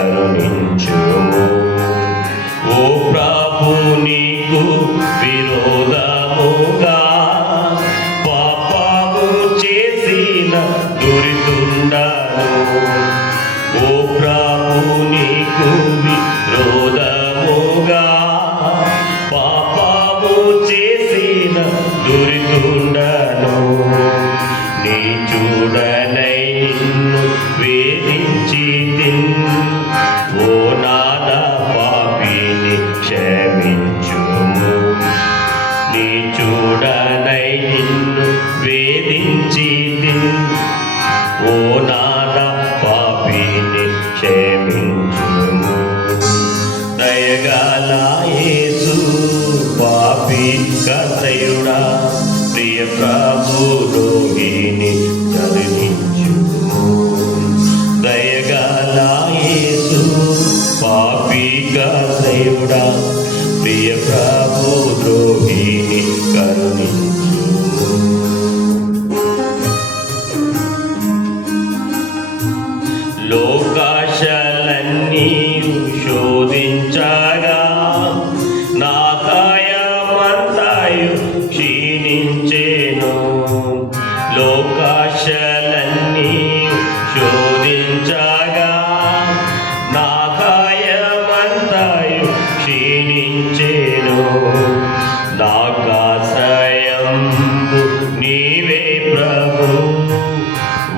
కరుణించుము. ఓ ప్రభు నీకు విరోధముగా పాపము చేసిన దురితుండను. ఓ ప్రభు నీకు విరోధముగా పాపము చేసిన దురితుండను. నీ చూడనై నిన్ను వేధించి ఓ నాద పాపిని క్షమించుము. నీ చూడనై నిన్ను వేధించి ఓ నాద పాపిని క్షమించుము. దయగల యేసు పాపి కర్తయుడా ప్రియ ప్రభు రోగిని కరుణించుము. దయగల యేసు పాపి కర్తయుడా ప్రియ ప్రభు రోగిని కరుణించుము. లోకాశలన్నీ శోధించగా నా కాయమంతయు క్షీణించెను. లోకాశలన్నీ శోధించగా నా కాయమంతయు క్షీణించెను. నాకాశ్రయంబు నీవే ప్రభు.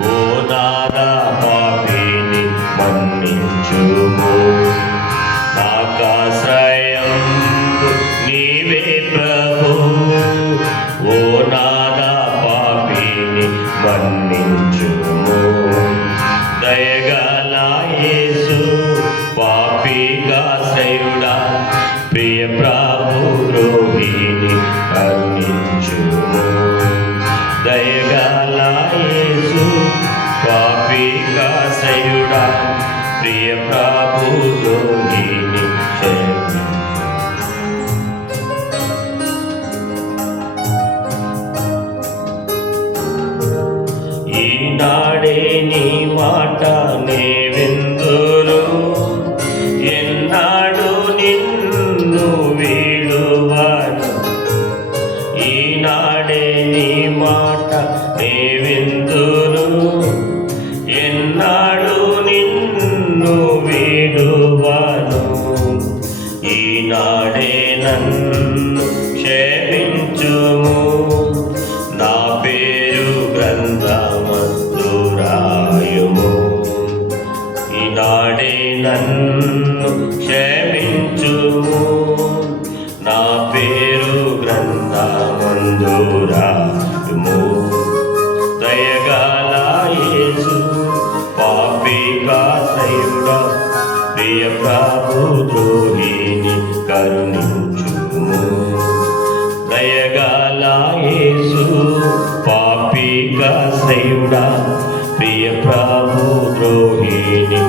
ఓ నాద పాపిని మన్నించుము. నాకాశ్రయంబు నీవే ప్రభు. ఓ నాద పాపిని మన్నించుము. దయగల యేసు పాపికాశ్రయుడా ప్రియ ప్రభు ద్రోహిని కరుణించుము. దయగల యేసు పాపికాశ్రయుడా ప్రియ ప్రభు ద్రోహిని ఈనాడే నీ మాట నే విందును. ఎన్నాడు నిన్ను వీడువను. ఈనాడే నీ మాట నే విందును. ఎన్నాడు నిన్ను వీడువను. ఈనాడే నన్ను క్షమించుము. నా పేరు గ్రంథమందు రాయుము. ఈనాడే నన్ను క్షమించుము. నా పేరు గ్రంథమందు రాయుము. దయగల యేసు పాపికాశ్రయుడా ప్రియ ప్రభు ద్రోహిని కరుణించుము. దయగల యేసు పాపికాశ్రయుడా ప్రియ ప్రభు ద్రోహిని